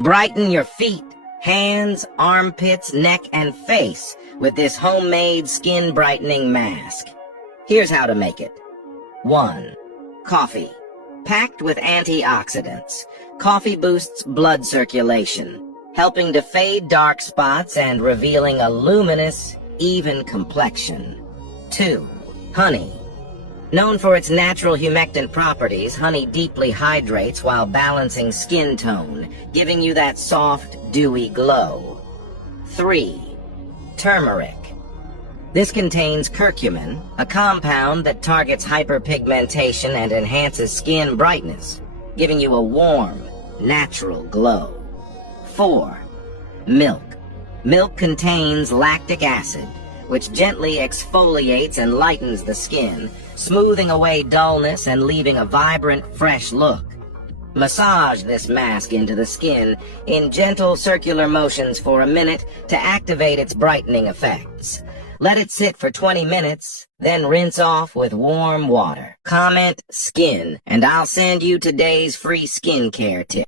Brighten your feet, hands, armpits, neck, and face with this homemade skin brightening mask. Here's how to make it. 1. Coffee. Packed with antioxidants, coffee boosts blood circulation, helping to fade dark spots and revealing a luminous, even complexion. 2. Honey. Known for its natural humectant properties, honey deeply hydrates while balancing skin tone, giving you that soft, dewy glow. 3. Turmeric. This contains curcumin, a compound that targets hyperpigmentation and enhances skin brightness, giving you a warm, natural glow. 4. Milk. Milk contains lactic acid, which gently exfoliates and lightens the skin, smoothing away dullness and leaving a vibrant, fresh look. Massage this mask into the skin in gentle circular motions for a minute to activate its brightening effects. Let it sit for 20 minutes, then rinse off with warm water. Comment "skin" and I'll send you today's free skincare tip.